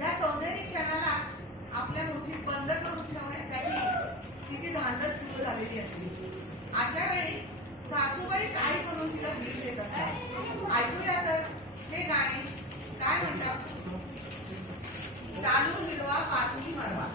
या सौंदर्य क्षणाला आपल्या मुठीत बंद करून ठेवण्यासाठी तिची धांदल सुरू झालेली असते। अशा वेळी सासूबाईच आई म्हणून तिला भीड देत असतात। ऐकूया तर हे गाणे काय म्हणतात। चालू हिरवा पाचवी मरवा।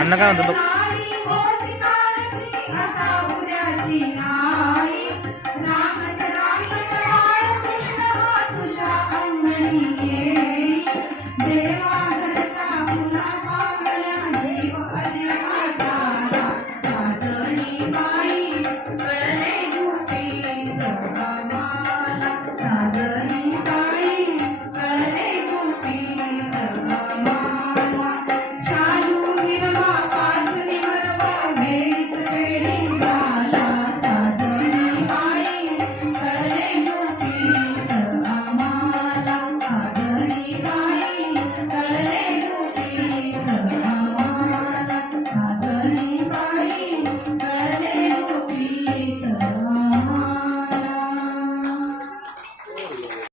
अण्णा काय म्हणतो